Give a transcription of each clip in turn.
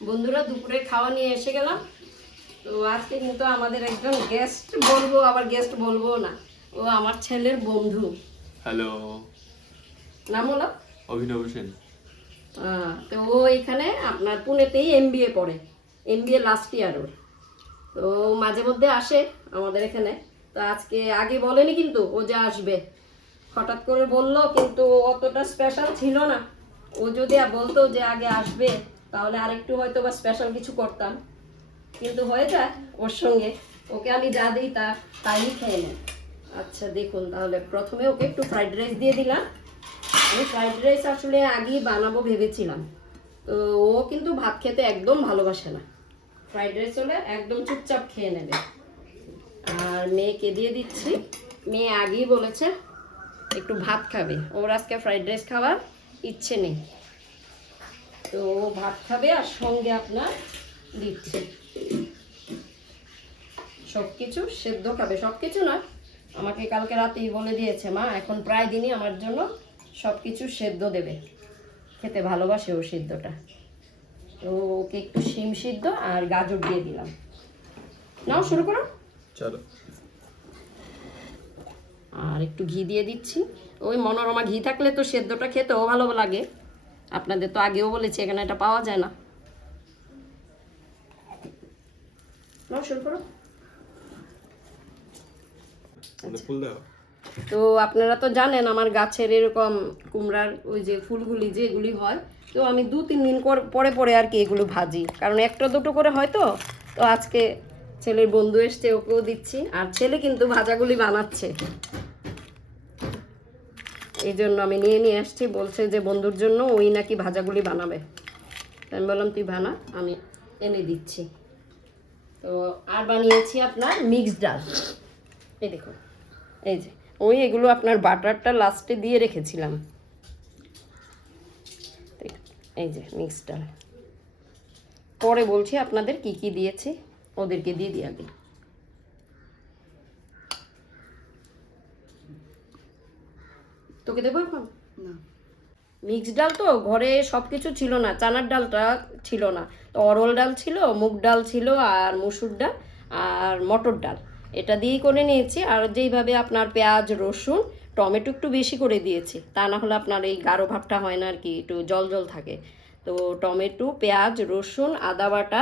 বন্ধুরা দুপুরে খাওয়া নিয়ে এসে গেলাম। তো আজকে কিন্তু আমাদের একজন গেস্ট বলবো, আবার গেস্ট বলবো না, ও আমার ছেলের বন্ধু। হ্যালো, নাম হলো অভিনব সেন। তো ও এখানে আপনার পুনেতেই এমবিএ পড়ে, এমবিএ লাস্ট ইয়ার ওর। তো মাঝে মধ্যে আসে আমাদের এখানে। তো আজকে আগে বলেনি কিন্তু ও যে আসবে, হঠাৎ করে বললো, কিন্তু অতটা স্পেশাল ছিল না। ও যদি বলতো যে আগে আসবে তাহলে আরেকটু হয়তো বা স্পেশাল কিছু করতাম, কিন্তু হয়ে যায় ওর সঙ্গে। ওকে আমি যা দিই তাই খেয়ে নেয়। আচ্ছা দেখুন, তাহলে প্রথমে ওকে একটু ফ্রাইড রাইস দিয়ে দিলাম। আমি ফ্রাইড রাইস আসলে আগেই বানাবো ভেবেছিলাম। তো ও কিন্তু ভাত খেতে একদম ভালোবাসে না, ফ্রাইড রাইস হলে একদম চুপচাপ খেয়ে নেবে। আর মেয়েকে দিয়ে দিচ্ছি, মেয়ে আগেই বলেছে একটু ভাত খাবে, ওর আজকে ফ্রাইড রাইস খাওয়ার ইচ্ছে নেই। তো ও ভাত খাবে, আর সঙ্গে আপনার দিচ্ছি সব কিছু সেদ্ধ খাবে। সব কিছু না, আমাকে কালকে রাতেই বলে দিয়েছে মা এখন প্রায় দিনই আমার জন্য সব কিছু সেদ্ধ দেবে, খেতে ভালোবাসে ও সিদ্ধটা। তো ওকে একটু শিম সিদ্ধ আর গাজর দিয়ে দিলাম। নাও শুরু করো। চলো। আর একটু ঘি দিয়ে দিচ্ছি, ওই মনোরমা ঘি থাকলে তো সেদ্ধটা খেতেও ভালো লাগে। আপনাদের তো আগেও বলেছি এখানে এটা পাওয়া যায় না। নাও শুরু করো। ফুল দাও। তো আপনারা তো জানেন আমার গাছের এরকম কুমড়ার ওই যে ফুলগুলি যেগুলি হয়, তো আমি 2-3 দিন পরে পরে আর কি এগুলো ভাজি, কারণ একটা দুটো করে হয়। তো তো আজকে ছেলের বন্ধু এসছে, ওকেও দিচ্ছি। আর ছেলে কিন্তু ভাজাগুলি বানাচ্ছে, এই জন্য আমি নিয়ে আসছি। বলছে যে বন্ধুর জন্য ওই নাকি ভাজাগুলি বানাবে। আমি বললাম তুই বানা, আমি এনে দিচ্ছি। তো আর বানিয়েছি আপনার মিক্সড ডাল। এই দেখুন, এই যে ওই এগুলো আপনার বাটারটা লাস্টে দিয়ে রেখেছিলাম। এই যে মিক্সড ডাল, পরে বলছি আপনাদের কি কি দিয়েছি, ওদেরকে দিয়ে দিই আগে। তোকে দেবো এখন না, মিক্সড ডাল তো ঘরে সব কিছু ছিল না, চানার ডালটা ছিল না, তো অরল ডাল ছিল, মুগ ডাল ছিল, আর মসুর ডাল আর মটর ডাল, এটা দিয়েই করে নিয়েছি। আর যেইভাবে আপনার পেঁয়াজ রসুন টমেটো একটু বেশি করে দিয়েছি, তা না হলে আপনার এই গাঢ় ভাবটা হয় না আর কি, একটু জল জল থাকে। তো টমেটো, পেঁয়াজ, রসুন, আদা বাটা,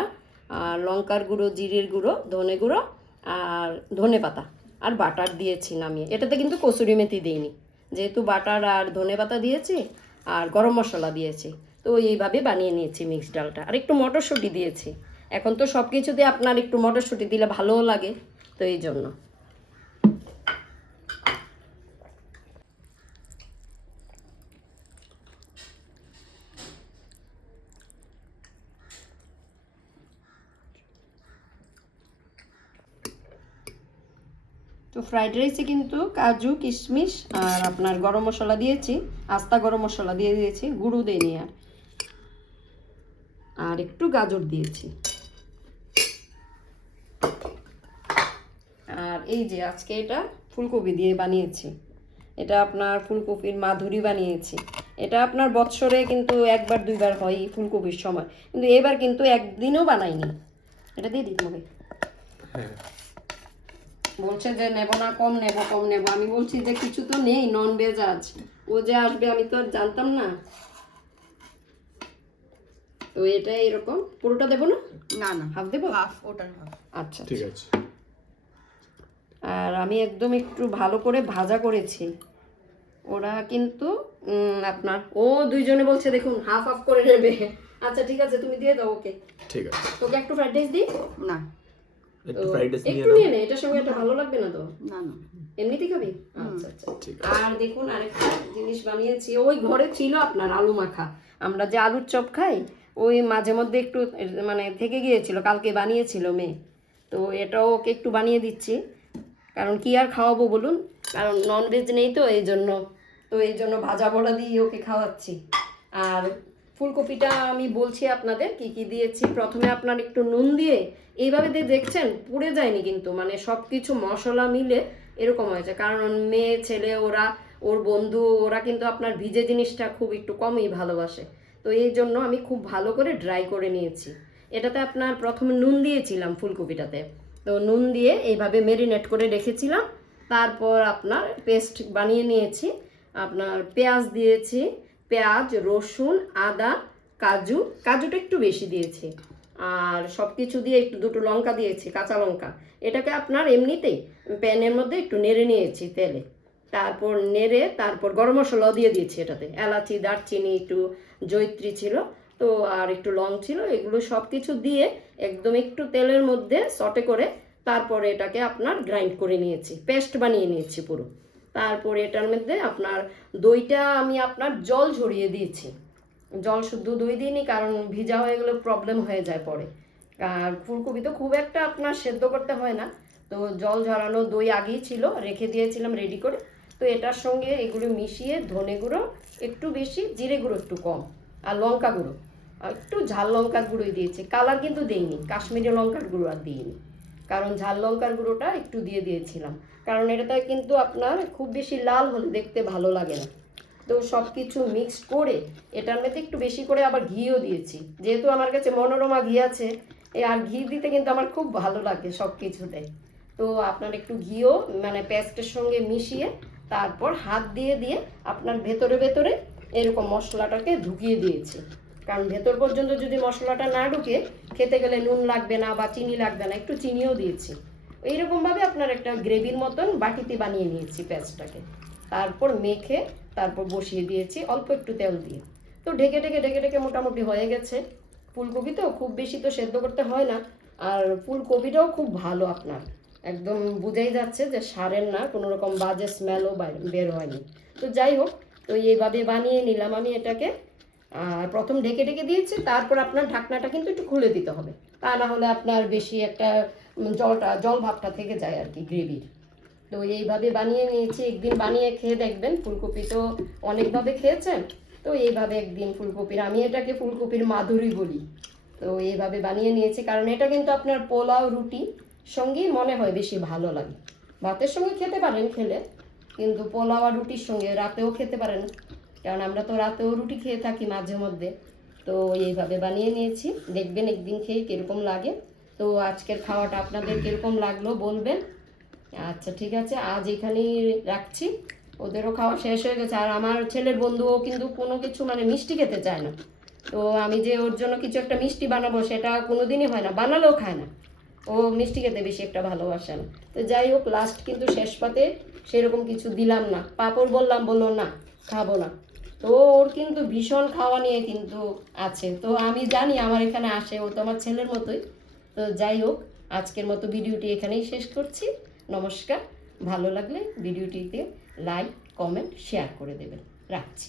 আর লঙ্কার গুঁড়ো, জিরের গুঁড়ো, ধনে গুঁড়ো আর ধনে পাতা আর বাটার দিয়েছি নামিয়ে। এটাতে কিন্তু কসুরি মেথি দিইনি, যেহেতু বাটার আর ধনে পাতা দিয়েছি আর গরম মশলা দিয়েছি। তো এইভাবে বানিয়ে নিয়েছি মিক্সড ডালটা। আর একটু মটরশুঁটি দিয়েছি, এখন তো সব কিছুতে আপনার একটু মটরশুঁটি দিলে ভালোও লাগে, তো এই জন্য। তো ফ্রাইড রাইসে কিন্তু কাজু কিশমিশ আর আপনার গরম মশলা দিয়েছি, আস্তা গরম মশলা দিয়ে দিয়েছি, গুঁড়ো দিইনি। আর একটু গাজর দিয়েছি। আর এই যে আজকে এটা ফুলকপি দিয়ে বানিয়েছি, এটা আপনার ফুলকপির মাধুরী বানিয়েছি। এটা আপনার বৎসরে কিন্তু 1-2 বার হয় ফুলকপির সময়, কিন্তু এবার কিন্তু একদিনও বানাইনি। এটা দিয়ে দিই তোমাকে। বলছে যে নেব না, কম নেব। আমি বলছি যে কিছু তো নেই, নন ভেজ আজ। ও যে আসবে আমি তো আর জানতাম না। তো এটা এরকম পুরোটা দেবো না? না না, হাফ দেবো, হাফ, ওটার হাফ। আচ্ছা ঠিক আছে। আর আমি একদম একটু ভালো করে ভাজা করেছি। ওরা কিন্তু আপনার দুইজনে বলছে দেখুন হাফ হাফ করে নেবে। আচ্ছা ঠিক আছে, তুমি দিয়ে দাও ওকে। ঠিক আছে। তোকে একটু ফ্রাইড রাইস দিই না? একটু ফ্রাইড রাইস একটু নিয়ে নে, এটার সঙ্গে এটা ভালো লাগবে না তো? না না, এমনিতেই খাবি? আচ্ছা আচ্ছা ঠিক আছে। আর দেখুন আরেকটা জিনিস বানিয়েছি, ওই ঘরে ছিল আপনার আলু মাখা। আমরা যে আলুর চপ খাই, ওই মাঝে মধ্যে একটু মানে থেকে গিয়েছিল, কালকে বানিয়েছিল মেয়ে। তো এটাও ওকে একটু বানিয়ে দিচ্ছি, কারণ কি আর খাওয়াবো বলুন, কারণ ননভেজ নেই তো এই জন্য। তো এই জন্য ভাজা বড়া দিয়ে ওকে খাওয়াচ্ছি। আর ফুলকপিটা আমি বলছি আপনাদের কি কি দিয়েছি। প্রথমে আপনার একটু নুন দিয়ে এইভাবে দিয়ে দেখছেন পুড়ে যায়নি, কিন্তু মানে সব কিছু মশলা মিলে এরকম হয়েছে, কারণ মেয়ে ছেলে ওরা, ওর বন্ধু ওরা কিন্তু আপনার ভিজে জিনিসটা খুব একটু কমই ভালোবাসে। তো এই জন্য আমি খুব ভালো করে ড্রাই করে নিয়েছি। এটাতে আপনার প্রথমে নুন দিয়েছিলাম ফুলকপিটাতে, তো নুন দিয়ে এইভাবে মেরিনেট করে রেখেছিলাম। তারপর আপনার পেস্ট বানিয়ে নিয়েছি, আপনার পেঁয়াজ দিয়েছি, পেঁয়াজ, রসুন, আদা, কাজুটা একটু বেশি দিয়েছি, আর সব কিছু দিয়ে একটু দুটো লঙ্কা দিয়েছি, কাঁচা লঙ্কা। এটাকে আপনার এমনিতেই প্যানের মধ্যে একটু নেড়ে নিয়েছি তেলে, তারপর নেড়ে তারপর গরম মশলাও দিয়ে দিয়েছি এটাতে, এলাচি, দারচিনি, একটু জয়িত্রী ছিল তো, আর একটু লং ছিল, এগুলো সব কিছু দিয়ে একদম একটু তেলের মধ্যে সটে করে তারপরে এটাকে আপনার গ্রাইন্ড করে নিয়েছি, পেস্ট বানিয়ে নিয়েছি পুরো। তারপরে এটার মধ্যে আপনার দইটা আমি আপনার জল ঝরিয়ে দিয়েছি, জল শুদ্ধ দই দিইনি, কারণ ভিজা হয়ে গেলে প্রবলেম হয়ে যায় পরে। আর ফুলকপি তো খুব একটা আপনার সেদ্ধ করতে হয় না, তো জল ঝরানো দই আগেই ছিল, রেখে দিয়েছিলাম রেডি করে। তো এটার সঙ্গে এগুলো মিশিয়ে ধনে গুঁড়ো একটু বেশি, জিরে গুঁড়ো একটু কম, আর লঙ্কা গুঁড়ো আর একটু ঝাল লঙ্কার গুঁড়োই দিয়েছি, কালার কিন্তু দেইনি, কাশ্মীরি লঙ্কার গুঁড়ো আর দিইনি, কারণ ঝাল লঙ্কার গুঁড়োটা একটু দিয়ে দিয়েছিলাম, কারণ এটাতে কিন্তু আপনার খুব বেশি লাল হলে দেখতে ভালো লাগে না। তো সব কিছু মিক্স করে এটার মধ্যে একটু বেশি করে আবার ঘিও দিয়েছি, যেহেতু আমার কাছে মনোরমা ঘি আছে, আর ঘি দিতে কিন্তু আমার খুব ভালো লাগে সব কিছুতে। তো আপনার একটু ঘিও মানে পেস্টের সঙ্গে মিশিয়ে তারপর হাত দিয়ে দিয়ে আপনার ভেতরে ভেতরে এরকম মশলাটাকে ঢুকিয়ে দিয়েছি, কারণ ভেতর পর্যন্ত যদি মশলাটা না ঢুকে খেতে গেলে নুন লাগবে না বা চিনি লাগবে না, একটু চিনিও দিয়েছি। এইরকমভাবে আপনার একটা গ্রেভির মতন বাটিতে বানিয়ে নিয়েছি পেস্টটাকে, তারপর মেখে তারপর বসিয়ে দিয়েছি অল্প একটু তেল দিয়ে। তো ঢেকে ঢেকে ঢেকে ঢেকে মোটামুটি হয়ে গেছে। ফুলকপি তো খুব বেশি তো সেদ্ধ করতে হয় না, আর ফুলকপিটাও খুব ভালো আপনার, একদম বোঝাই যাচ্ছে যে সারের না, কোনো রকম বাজে স্মেলও বের হয়নি। তো যাই হোক, তো এইভাবে বানিয়ে নিলাম আমি এটাকে। আর প্রথম ঢেকে ঢেকে দিয়েছি, তারপর আপনার ঢাকনাটা কিন্তু একটু খুলে দিতে হবে, তা না হলে আপনার বেশি একটা জল ভাবটা থেকে যায় আর কি গ্রেভির। তো এইভাবে বানিয়ে নিয়েছি, একদিন বানিয়ে খেয়ে দেখবেন, ফুলকপি তো অনেকভাবে খেয়েছেন, তো এইভাবে একদিন ফুলকপির, আমি এটাকে ফুলকপির মাধুরী বলি, তো এইভাবে বানিয়ে নিয়েছি, কারণ এটা কিন্তু আপনার পোলাও রুটি সঙ্গেই মনে হয় বেশি ভালো লাগে। ভাতের সঙ্গে খেতে পারেন খেলে, কিন্তু পোলাও আর রুটির সঙ্গে রাতেও খেতে পারেন, কারণ আমরা তো রাতেও রুটি খেয়ে থাকি মাঝে মধ্যে। তো এইভাবে বানিয়ে নিয়েছি, দেখবেন একদিন খেয়ে কীরকম লাগে। তো আজকের খাওয়াটা আপনাদের কীরকম লাগলো বলবেন। আচ্ছা ঠিক আছে, আজ এখানেই রাখছি, ওদেরও খাওয়া শেষ হয়ে গেছে। আর আমার ছেলের বন্ধুও কিন্তু কোনো কিছু মানে মিষ্টি খেতে চায় না, তো আমি যে ওর জন্য কিছু একটা মিষ্টি বানাবো সেটা কোনোদিনই হয় না, বানালেও খায় না, ও মিষ্টি খেতে বেশি একটা ভালোবাসে না। তো যাই হোক, লাস্ট কিন্তু শেষ পাতে সেরকম কিছু দিলাম না, পাঁপড় বললাম, বললো না খাবো না। তো ওর কিন্তু ভীষণ খাওয়া নিয়ে কিন্তু আছে, তো আমি জানি আমার এখানে আসে, ও তো আমার ছেলের মতোই। তো যাই হোক, আজকের মতো ভিডিওটি এখানেই শেষ করছি। নমস্কার। ভালো লাগলে ভিডিওটিতে লাইক, কমেন্ট, শেয়ার করে দেবেন। রাখছি।